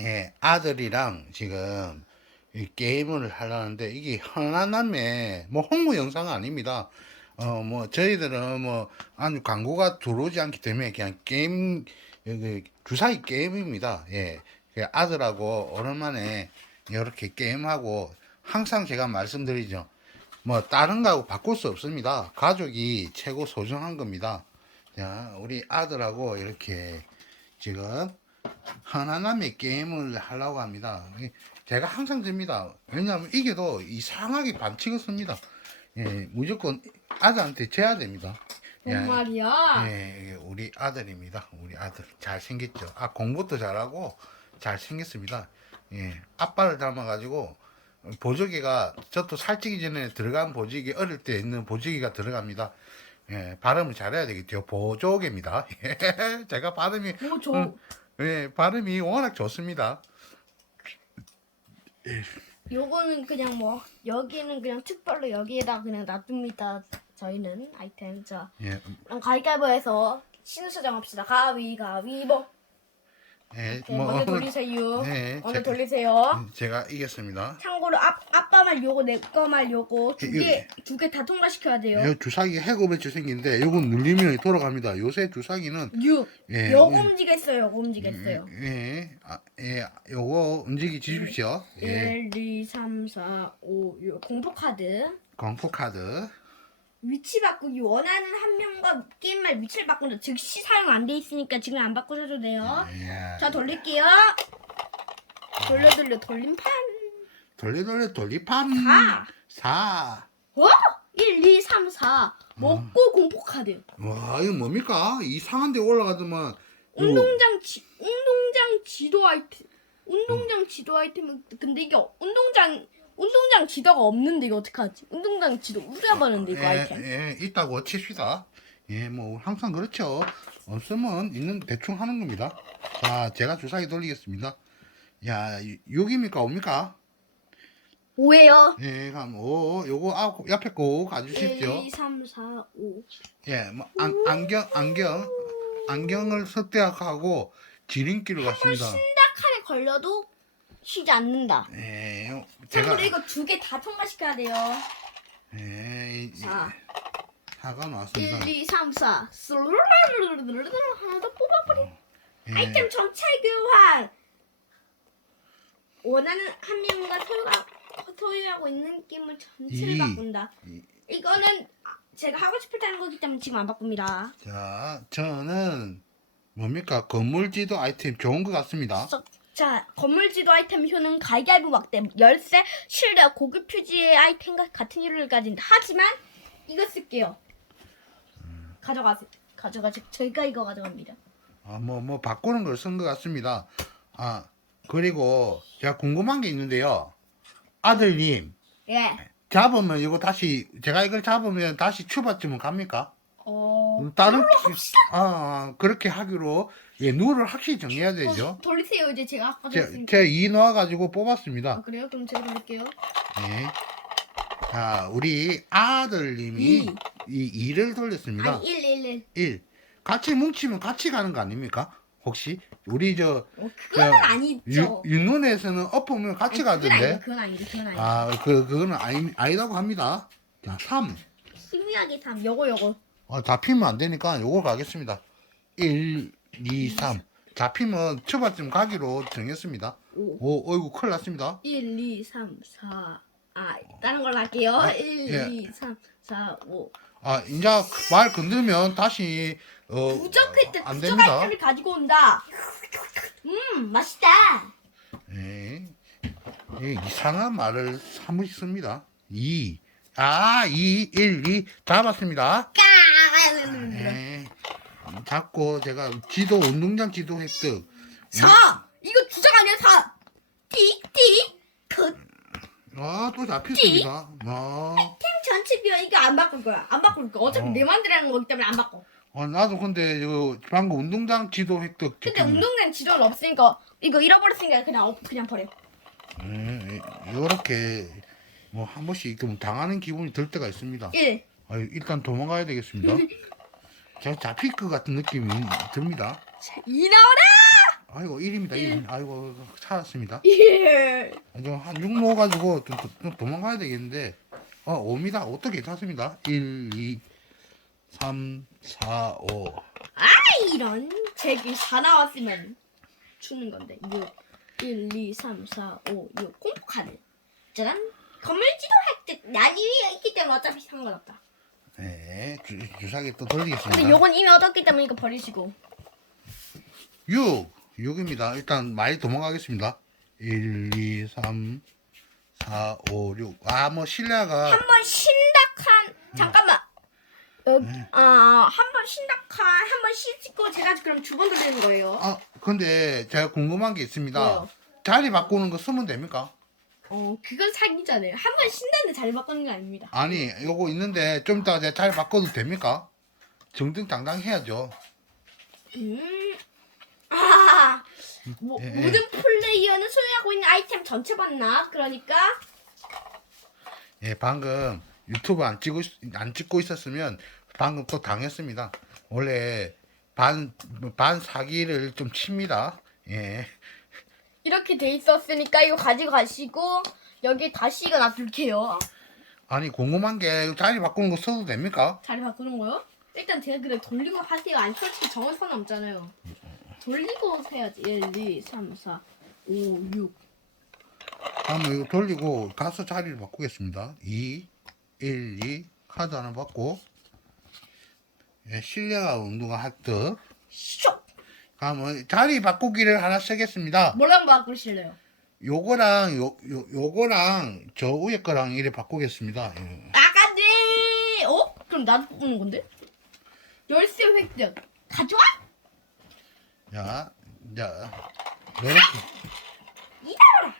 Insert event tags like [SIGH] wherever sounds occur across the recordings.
예, 아들이랑 지금 이 게임을 하려는데 이게 흔한남의 뭐 홍보 영상 아닙니다. 어, 뭐 저희들은 뭐 아니 광고가 들어오지 않기 때문에 그냥 게임 그 주사위 게임입니다. 예, 그 아들하고 오랜만에 이렇게 게임하고 항상 제가 말씀드리죠. 뭐 다른 거하고 바꿀 수 없습니다. 가족이 최고 소중한 겁니다. 자, 우리 아들하고 이렇게 지금 하나남의 게임을 하려고 합니다. 이- 제가 항상 듭니다. 왜냐하면 이게도 이상하게 반칙을 씁니다. 예, 무조건 아들한테 져야 됩니다. 예, 뭔 말이야? 예, 예, 우리 아들입니다. 우리 아들 잘생겼죠. 아 공부도 잘하고 잘생겼습니다. 예, 아빠를 닮아가지고 보조개가 저도 살찌기 전에 들어간 보조개 어릴 때 있는 보조개가 들어갑니다. 예, 발음을 잘해야 되겠죠. 보조개입니다. [LAUGHS] 예, 제가 발음이 뭐 저, 음. 예, 발음이 워낙 좋습니다. 요거는 그냥 뭐 여기는 그냥 특별로 여기에다 그냥 놔둡니다. 저희는 아이템 자 예, 그럼 가위바위보해서 신수 정 합시다. 가위가위보. 예, 네, 먼저 돌리세요. 네, 먼저 제- 돌리세요. 제가 이겼습니다. 참고로 아, 아빠 말 요거 내 거 말 요거 두 이거- 개두 개 다 통과시켜야 돼요. 이 주사기 해고배치 생긴데 요건 눌리면 돌아갑니다. 요새 주사기는 6. 예, 요거 예. 움직였어요. 요거 움직였어요. 예, 아, 예, 요거 움직이 주십시오. 예, 1, 2, 3, 4, 5, 6. 공포 카드. 공포 카드. 위치 바꾸기 원하는 한 명과 게임말 위치를 바꾼다. 즉시 사용 안 돼 있으니까 지금 안 바꾸셔도 돼요. 예. 자 돌릴게요. 돌려 돌려 돌림판. 돌려 돌려 돌리판. 4. 4. 어? 1, 2, 3, 4. 먹고 공포 카드. 와, 이거 뭡니까? 이상한 데 올라가더만. 요- 운동장 지 운동장 지도 아이템. 운동장 지도 아이템은 근데 이게 운동장 운동장 지도가 없는데 이거 어떡하지? 운동장 지도 우려버는데 이거 예, 아이템. 예, 있다고 칩시다. 예, 뭐 항상 그렇죠. 없으면 있는 대충 하는 겁니다. 자, 제가 주사기 돌리겠습니다. 야, 6입니까? 5입니까? 5예요. 예, 그럼 오, 요거 아, 옆에 거 1, 가주십시오. 2, 3, 4, 5. 예, 뭐 안, 안경 안경 안경을 섭대하고 지름길을 갔습니다. 신다칸에 걸려도 쉬지 않는다. 예, 요- 참고로 제가 이거 두 개 다 통과시켜야 돼요. 예, 이- 자, 사과 나왔습니다. 1, 2, 3, 4. 스르르르르르르르 하나 더 뽑아버려. 예, 아이템 전체 교환. 원하는 한 명과 소유가, 소유하고 있는 게임을 전체를 이- 바꾼다. 이- 이거는 제가 하고 싶을 때 하는 거기 때문에 지금 안 바꿉니다. 자, 저는 뭡니까 건물지도 아이템 좋은 것 같습니다. 자, 건물지도 아이템 효는 가위가위보 막대, 열쇠, 실내, 고급 표지의 아이템과 같은 이유를 가진다. 하지만 이거 쓸게요. 가져가세요. 가져가세요. 저희가 이거 가져갑니다. 아, 뭐, 뭐, 바꾸는 걸 쓴 것 같습니다. 아, 그리고 제가 궁금한 게 있는데요. 아들님, 예. 잡으면 이거 다시, 제가 이걸 잡으면 다시 추바쯤은 갑니까? 어. 음, 다른, 아, 아, 그렇게 하기로, 예, 누를 확실히 정해야 되죠. 어, 돌리세요. 이제 제가 아까 제, 했으니까. 제가 이 넣어 가지고 아, 뽑았습니다. 그래요? 그럼 제가 돌릴게요. 예. 자, 우리 아들님이 이. 이 2를 돌렸습니다. 아니 1, 1, 1. 1. 같이 뭉치면 같이 가는 거 아닙니까? 혹시? 우리 저, 어, 그건 야, 아니죠. 유, 윤눈에서는 엎으면 같이 아니, 그건. 가던데. 그건 아니죠. 그건 아니죠. 아, 그, 그거는 아니, 아니라고 합니다. 자, 3. 희미하게 담. 요거 요거. 어, 잡히면 안 되니까 요거 가겠습니다. 1, 2, 3. 잡히면 초반쯤 가기로 정했습니다. 5. 오, 어이구, 큰일 났습니다. 1, 2, 3, 4. 아, 다른 걸로 할게요. 아, 1, 예. 2, 3, 4, 5. 아, 이제 말 건들면 다시, 어, 부적할 때 안 부적 됩니다. 아이템을 가지고 온다. 음, 맛있다. 예. 예, 이상한 말을 씁니다. 2. 아, 2, 1, 2. 잡았습니다. 까! 예. 잡고 제가 지도, 운동장 지도 획득. 4! 이거 주작 아니야, 4! 띠, 띠! 그, 아, 또 잡혔습니다. 아, 팀 전체 비어 이거 안 바꿀 거야. 안 바꿀 거야. 어차피 어. 내 하는 거기 때문에 안 바꿔. 아, 나도 근데 이거 방금 운동장 지도 획득. 근데. 운동장 지도는 없으니까 이거 잃어버렸으니까 그냥 없, 그냥 버려. 예, 이렇게 뭐 한 번씩 좀 당하는 기분이 들 때가 있습니다. 1. 아, 일단 도망가야 되겠습니다. 제가 잡힐 것 같은 느낌이 듭니다. 자, 이 나와라! 아이고 1입니다. 1. 아이고 찾았습니다. 1. 이거 한 6 넣어가지고 좀, 좀, 좀 도망가야 되겠는데 어 5입니다. 어떻게 괜찮습니다. 1, 2, 3, 4, 5 아, 이런. 제기 4 나왔으면 주는 건데. 6. 1, 2, 3, 4, 5, 6. 공포 카드. 짜잔. 건물지도 획득. 난이 위에 있기 때문에 어차피 상관없다. 네, 주, 주사기 또 돌리겠습니다. 근데 요건 이미 얻었기 때문에 이거 버리시고. 6 6입니다. 일단 많이 도망가겠습니다. 1, 2, 3, 4, 5, 6. 아, 뭐 신뢰가 한 번 신박한 잠깐만. 여기 아, 한 번 신박한 한 번 씻고 제가 그럼 두 번 돌리는 거예요. 아, 근데 제가 궁금한 게 있습니다. 뭐요? 자리 바꾸는 거 쓰면 됩니까? 어, 그건 사기잖아요. 한 번 신다는데 잘 바꾸는 게 아닙니다. 아니, 요거 있는데 좀 이따가 제가 바꿔도 됩니까? 정등당당 해야죠. 음. 아. 모, 예, 예. 모든 플레이어는 소유하고 있는 아이템 전체 봤나? 그러니까 예, 방금 유튜브 안 찍고 있- 안 찍고 있었으면 방금 또 당했습니다. 원래 반 반 사기를 좀 칩니다. 예. 이렇게 돼 있었으니까 이거 가지고 가시고 여기 다시 이거 놔둘게요. 아니 궁금한 게 자리 바꾸는 거 써도 됩니까? 자리 바꾸는 거요? 일단 제가 그래 돌리고 하세요. 아니 솔직히 정할 선 없잖아요. 돌리고 해야지. 1, 2, 3, 4, 5, 6. 한번 이거 돌리고 가서 자리를 바꾸겠습니다. 2, 1, 2 카드 하나 받고 예, 실내가 운동화 하트 슉! 그러면 자리 바꾸기를 하나 쓰겠습니다. 뭐랑 바꾸실래요? 요거랑 요, 요 요거랑 저 위에 거랑 이래 바꾸겠습니다. 예. 아까 네. 어? 그럼 나도 뽑는 건데? 열쇠 획득. 가져와? 자, 자, 이렇게 이따라.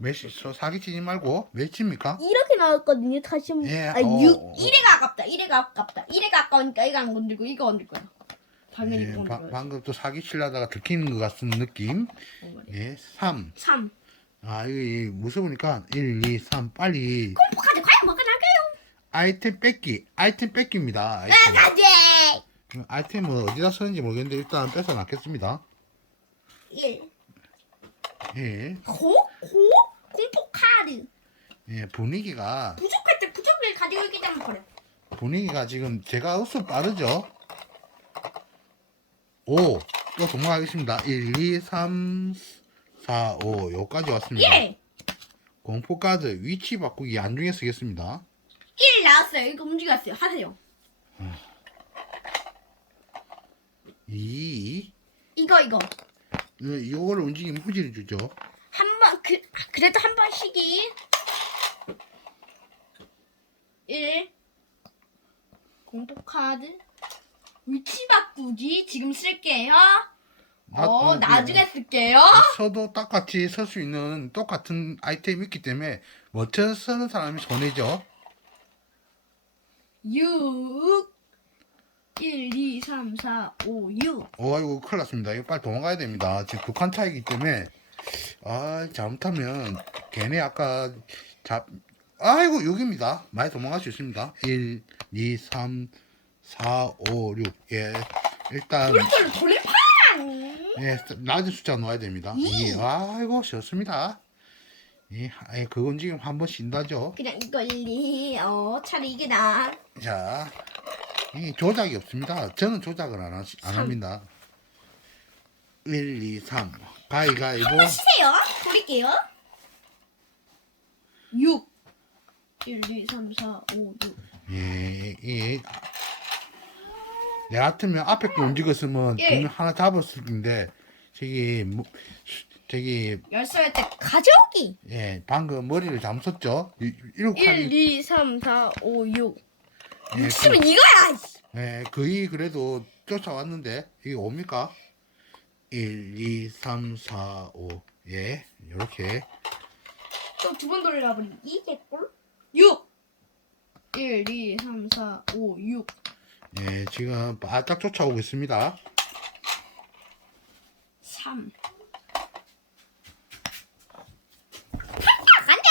몇시 사기치지 말고 몇입니까? 이렇게 나왔거든요. 다시 한번. 예, 아, 어, 6. 어. 1회가 아깝다. 1회가 아깝다. 1회가 아까우니까 이거 안 건들고 이거 건들 거야. 당연히 예, 이거 바- 건들 거야. 방금 또 사기치려다가 들키는 것 같은 느낌. 예, 3. 3. 아, 이거 무서우니까 1, 2, 3 빨리 콤포카드 과연 뭐가 나갈까요? 아이템 뺏기. 아이템 뺏깁니다. 아이템. 나가지! 아이템은 어디다 쓰는지 모르겠는데 일단 뺏어 놨겠습니다. 1. 예, 고? 고? 공포카드. 예, 분위기가 부족할 때 부족을 가지고 있기 때문에 버려. 분위기가 지금 제가 우수 빠르죠? 5. 또 동화하겠습니다. 1, 2, 3, 4, 5. 여기까지 왔습니다. 1. 공포카드 위치 바꾸기 안중에 쓰겠습니다. 1 나왔어요. 이거 움직였어요. 하세요. 2. 이거 이거. 이거를 움직이면 후지를 주죠. 그, 그래도 한 번씩이 1 공포카드 위치 바꾸기 지금 쓸게요. 나- 어, 어, 나중에 쓸게요. 서도 똑같이 설 수 있는 똑같은 아이템이 있기 때문에 멋져 쓰는 사람이 손해죠. 6 1 2 3 4 5 6 어, 아이고, 큰일 났습니다. 이거 빨리 도망가야 됩니다. 지금 북한 차이기 때문에, 아, 잘못하면, 걔네 아까, 잡, 아이고, 6입니다. 많이 도망갈 수 있습니다. 1, 2, 3, 4, 5, 6. 예. 일단, 돌돌 돌림판 예, 낮은 숫자 넣어야 됩니다. 이, 아이고, 좋습니다. 예, 아이, 그 움직임 한번 쉰다죠. 그냥 이거 1 2 어, 차라리 이게 나. 자, 이 조작이 없습니다. 저는 조작을 안, 하시, 안 삼. 합니다. 1, 2, 3. 가위가위보. 한번 쉬세요. 돌릴게요. 6 1 2 3 4 5 6 예, 예. 내 같으면 앞에 거 움직였으면 예. 분명 하나 잡았을 텐데, 저기, 뭐, 저기, 열쇠할 때 가져오기. 예, 방금 머리를? 이- 이렇게 1 하니, 2 3 4 5 6 예, 60은 이거야. 그, 예, 거의 그래도 쫓아왔는데, 이게 옵니까? 1, 2, 3, 4, 5. 예, 요렇게. 또 두 번 돌려버리기. 이게 꼴? 6 1 2 3 4 5 6 예, 지금 바짝 쫓아오고 있습니다. 3 안돼.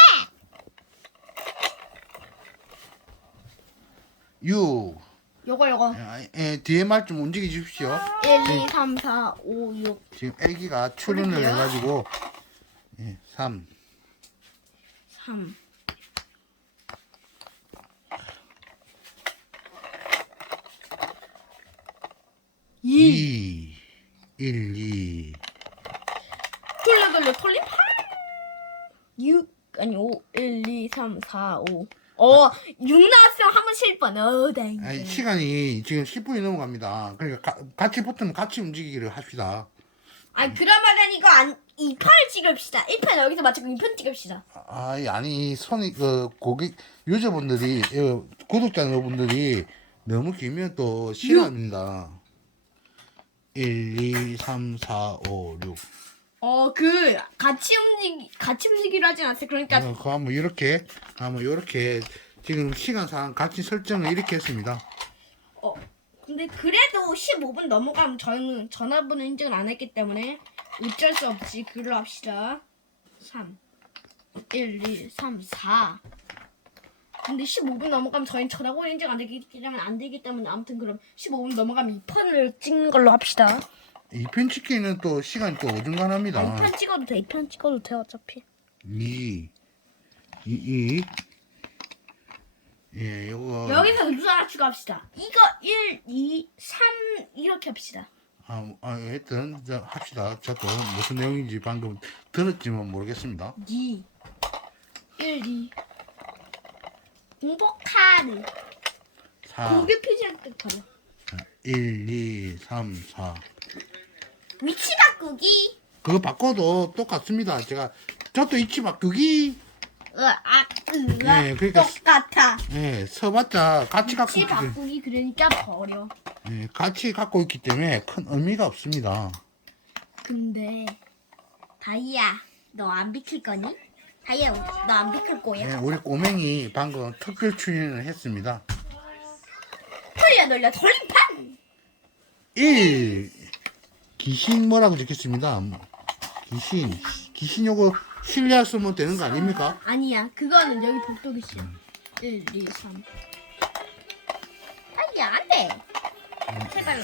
6. 요거 요거. 아, 예, 뒤에 말 좀 움직여 주십시오. 1, 2, 3, 4, 5, 6. 지금 애기가 출근을. 해가지고 예, 3, 3. 이 2, 1, 2. 돌려 돌려 돌림 6 아니 5 1 2 3 4 5 어, 6 나왔으면 한번 실 뻔. 어, 다행이다. 아니, 시간이 지금 10분이 넘어갑니다. 그러니까 가- 같이 붙으면 같이 움직이기를 합시다. 아니, 그러면은 이거 안 2편을 찍읍시다. 1편 여기서 마치고 2편 찍읍시다. 아, 아니 손이 그 고객 유저분들이 어, 구독자 여러분들이 너무 길면 또 싫어합니다. 1, 2, 3, 4, 5, 6. 어, 그 같이 움직 같이 움직이려 하진 않았어요. 그러니까 어, 그 한번 이렇게 한번 이렇게 지금 시간상 같이 설정을 이렇게 했습니다. 어. 근데 그래도 15분 넘어가면 저희는 전화번호 인증을 안 했기 때문에 어쩔 수 없이 그걸로 합시다. 3 1 2 3 4 근데 15분 넘어가면 저희는 전화번호 인증 안 되기 때문에 안 되기 때문에 아무튼 그럼 15분 넘어가면 2편을 찍는 걸로 합시다. 이편 찍기는 또 시간이 또 어중간합니다. 2편 찍어도 돼. 2편 찍어도 돼 어차피. 2, 2, 2. 예, 요거. 여기서 하나 추가합시다. 이거 1, 2, 3 이렇게 합시다. 아, 아, 하여튼, 저, 합시다. 저도 무슨 내용인지 방금 들었지만 모르겠습니다. 2 1, 2 공포 카드 4, 고개 표시할 때 가려 1, 2, 3, 4. 위치 바꾸기 그거 바꿔도 똑같습니다. 제가, 저도 위치 바꾸기. 으악 으악 네, 그러니까 똑같아 예, 서봤자 같이 갖고 위치 있기, 때문에- 바꾸기 그러니까 버려 예, 같이 갖고 있기 때문에 큰 의미가 없습니다. 근데 다이야 너 안 비킬 거니? 다이야 너 안 비킬 거야? 예, 우리 꼬맹이 방금 특별 출연을 했습니다. 돌려 돌려 돌림판 1. 귀신 뭐라고 적혔습니다. 귀신. 귀신 요거 실내화 쓰면 되는 거 아닙니까? 아니야 그거는 여기 복도기 씨야 1, 2, 3 다이야 안 돼 제발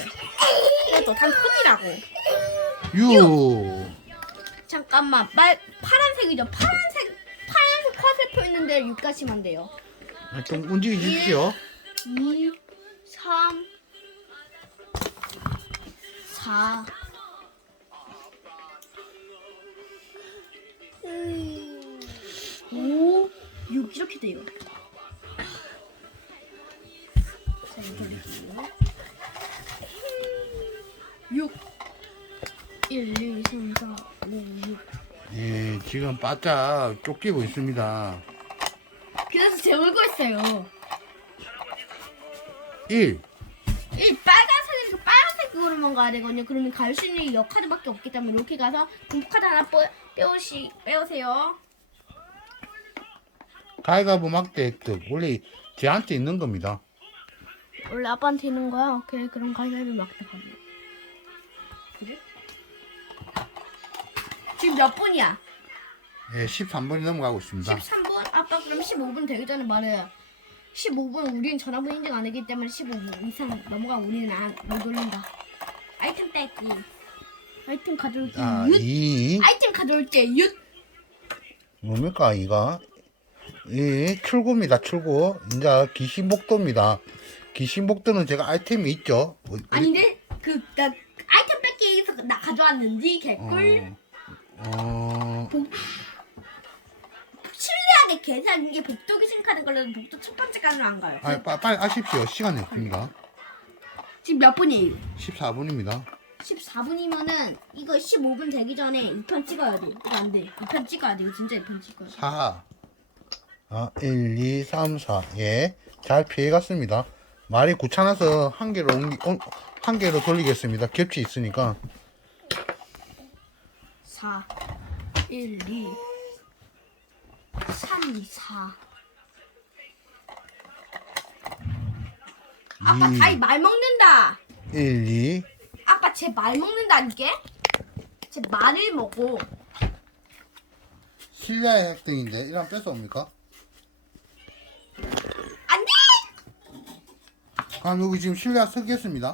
이것도 단톤이라고 6. 잠깐만 말 파란색이죠 파란색 파란색 화살표 있는데 6까지만 돼요 좀 움직여 주십시오. 2 3 4 5 6 이렇게 돼요 자, 돌릴게요. 6 1 2 3 4 5 6 예, 지금 바짝 쫓기고 있습니다. 그래서 제가 울고 있어요 1. 이 빨간색에서 빨간색으로만 가야 되거든요. 그러면 갈 수 있는 역 카드밖에 없기 때문에 이렇게 가서 공포 카드 하나 빼, 빼오시, 빼오세요. 가위가부 막대 획득. 원래 제한테 있는 겁니다. 원래 아빠한테 있는 거야. 오케이, 그럼 가위바위보 막대 가자. 그래? 지금 몇 분이야? 예, 13분이 넘어가고 있습니다. 13분? 아빠 그럼 15분 되기 전에 말해. 15분 우리는 전화번호 인증 안 하기 때문에 15분 이상 넘어가 우리는 안, 못 올린다. 아이템 뺏기. 아이템 가져올 때 아, 윷. 2. 아이템 가져올 때 윷. 뭡니까 이가? 이 출구입니다 출구 이제 귀신복도입니다 귀신복도는 제가 아이템이 있죠 어, 아닌데 그나 아이템 뺏기에서 나 가져왔는지 개꿀 어, 실내하게 계산 이게 복도 귀신 카드 걸려도 복도 첫 번째 카드는 안 가요. 아, 빠, 빨리 아십시오 시간이 없습니다 지금 몇 분이에요? 14분입니다 14분이면은 이거 15분 되기 전에 2편 찍어야 돼. 이거 안 돼. 2편 찍어야 돼. 이거 진짜 2편 찍어야 돼. 4 아, 1, 2, 3, 4 예, 잘 피해갔습니다 말이 귀찮아서 한 개로 옮기, 어, 한 개로 돌리겠습니다 겹치 있으니까 4 1 2 3 4 아빠 이. 다이 말 먹는다. 1, 2 아빠 제말 먹는다 이게? 제 말을 먹고 실내 획득인데 이랑 뺏어옵니까? 안돼. 아 여기 지금 실내화 쓰겠습니다